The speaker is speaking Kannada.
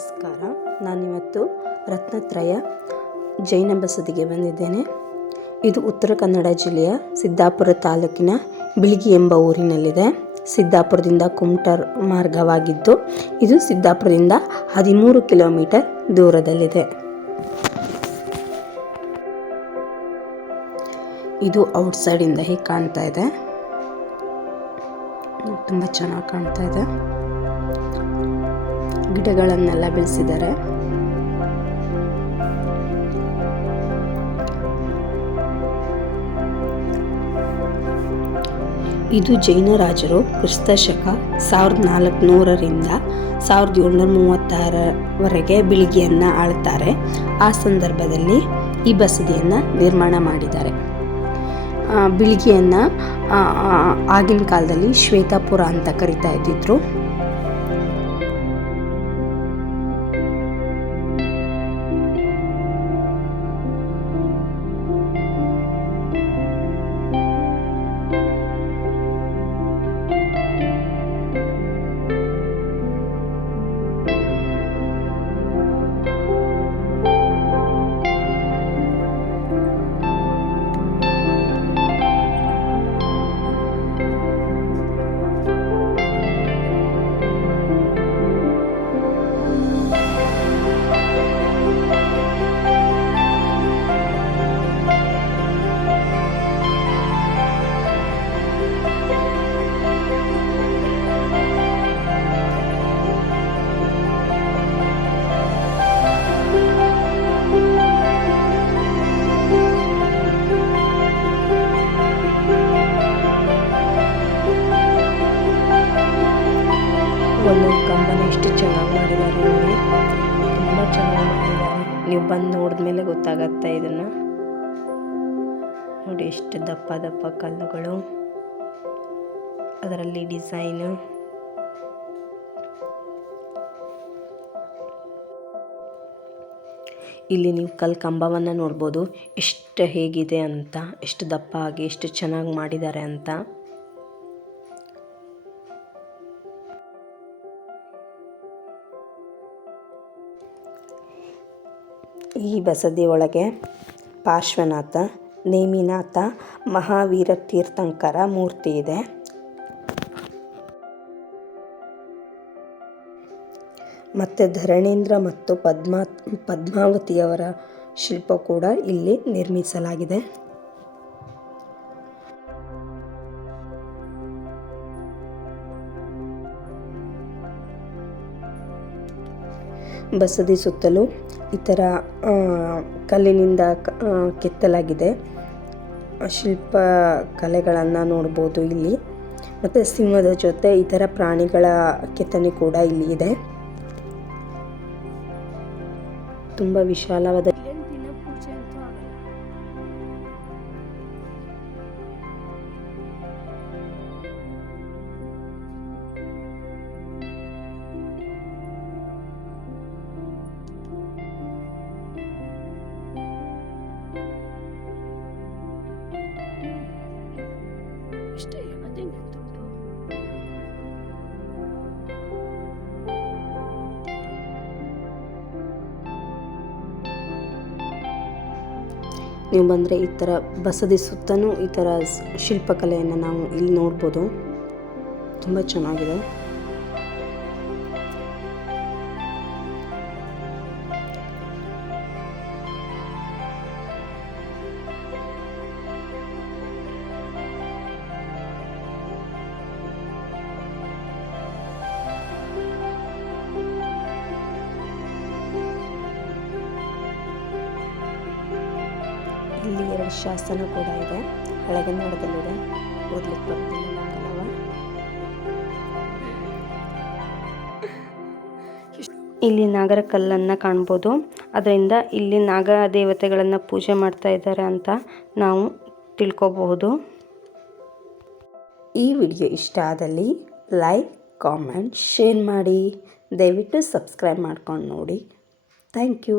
ನಮಸ್ಕಾರ. ನಾನಿವತ್ತು ರತ್ನತ್ರಯ ಜೈನ ಬಸದಿಗೆ ಬಂದಿದ್ದೇನೆ. ಇದು ಉತ್ತರ ಕನ್ನಡ ಜಿಲ್ಲೆಯ ಸಿದ್ದಾಪುರ ತಾಲೂಕಿನ ಬಿಳಿಗಿ ಎಂಬ ಊರಿನಲ್ಲಿದೆ. ಸಿದ್ದಾಪುರದಿಂದ ಕುಮಟಾ ಮಾರ್ಗವಾಗಿದ್ದು ಇದು ಸಿದ್ದಾಪುರದಿಂದ 13 ಕಿಲೋಮೀಟರ್ ದೂರದಲ್ಲಿದೆ. ಇದು ಔಟ್ಸೈಡಿಂದ ಹೀಗೆ ಕಾಣ್ತಾ ಇದೆ. ತುಂಬ ಚೆನ್ನಾಗಿ ಕಾಣ್ತಾ ಇದೆ. ಗಿಡಗಳನ್ನೆಲ್ಲ ಬೆಳೆಸಿದ್ದಾರೆ. ಇದು ಜೈನ ರಾಜರು ಕ್ರಿಸ್ತ ಶಕ 1400ರಿಂದ 1736ವರೆಗೆ ಬಿಳಿಗಿಯನ್ನು ಆಳ್ತಾರೆ. ಆ ಸಂದರ್ಭದಲ್ಲಿ ಈ ಬಸದಿಯನ್ನು ನಿರ್ಮಾಣ ಮಾಡಿದ್ದಾರೆ. ಬಿಳಿಗಿಯನ್ನು ಆಗಿನ ಕಾಲದಲ್ಲಿ ಶ್ವೇತಾಪುರ ಅಂತ ಕರಿತಾ ಇದ್ದಿದ್ರು. ಒಂದೊಂದು ಕಂಬನ ಎಷ್ಟು ಚೆನ್ನಾಗಿ ಮಾಡಿದ್ದಾರೆ ನೋಡಿ, ತುಂಬ ಚೆನ್ನಾಗಿ ಮಾಡಿದ್ದಾರೆ. ನೀವು ಬಂದು ನೋಡಿದ್ಮೇಲೆ ಗೊತ್ತಾಗತ್ತೆ. ಇದನ್ನು ನೋಡಿ, ಎಷ್ಟು ದಪ್ಪ ದಪ್ಪ ಕಲ್ಲುಗಳು, ಅದರಲ್ಲಿ ಡಿಸೈನು. ಇಲ್ಲಿ ನೀವು ಕಂಬವನ್ನು ನೋಡ್ಬೋದು, ಎಷ್ಟು ಹೇಗಿದೆ ಅಂತ, ಎಷ್ಟು ದಪ್ಪ ಆಗಿ ಎಷ್ಟು ಚೆನ್ನಾಗಿ ಮಾಡಿದ್ದಾರೆ ಅಂತ. ಈ ಬಸದಿ ಒಳಗೆ ಪಾರ್ಶ್ವನಾಥ, ನೇಮಿನಾಥ, ಮಹಾವೀರ ತೀರ್ಥಂಕರ ಮೂರ್ತಿ ಇದೆ. ಮತ್ತು ಧರಣೇಂದ್ರ ಮತ್ತು ಪದ್ಮಾವತಿಯವರ ಶಿಲ್ಪ ಕೂಡ ಇಲ್ಲಿ ನಿರ್ಮಿಸಲಾಗಿದೆ. ಬಸದಿ ಸುತ್ತಲೂ ಈ ಥರ ಕಲ್ಲಿನಿಂದ ಕೆತ್ತಲಾಗಿದೆ. ಶಿಲ್ಪ ಕಲೆಗಳನ್ನು ನೋಡ್ಬೋದು ಇಲ್ಲಿ. ಮತ್ತು ಸಿಂಹದ ಜೊತೆ ಈ ಥರ ಪ್ರಾಣಿಗಳ ಕೆತ್ತನೆ ಕೂಡ ಇಲ್ಲಿ ಇದೆ. ತುಂಬ ವಿಶಾಲವಾದ ನೀವು ಬಂದರೆ ಈ ಥರ ಬಸದಿ ಸುತ್ತಲೂ ಈ ಥರ ಶಿಲ್ಪಕಲೆಯನ್ನು ನಾವು ಇಲ್ಲಿ ನೋಡ್ಬೋದು. ತುಂಬ ಚೆನ್ನಾಗಿದೆ. ಇಲ್ಲಿ 2 ಶಾಸನ ಕೂಡ ಇದೆ. ಹಳೆಗನ್ನಡದಲ್ಲಿದೆ, ಓದ್ಲಿಕ್ಕೆ ಬರೋದಿಲ್ಲ ಕನ್ನಡ. ಇಲ್ಲಿ ನಾಗರ ಕಲ್ಲನ್ನು ಕಾಣ್ಬೋದು. ಅದರಿಂದ ಇಲ್ಲಿ ನಾಗ ದೇವತೆಗಳನ್ನು ಪೂಜೆ ಮಾಡ್ತಾ ಇದ್ದಾರೆ ಅಂತ ನಾವು ತಿಳ್ಕೊಬಹುದು. ಈ ವಿಡಿಯೋ ಇಷ್ಟ ಆದಲ್ಲಿ ಲೈಕ್, ಕಾಮೆಂಟ್, ಶೇರ್ ಮಾಡಿ. ದಯವಿಟ್ಟು ಸಬ್ಸ್ಕ್ರೈಬ್ ಮಾಡ್ಕೊಂಡು ನೋಡಿ. Thank you.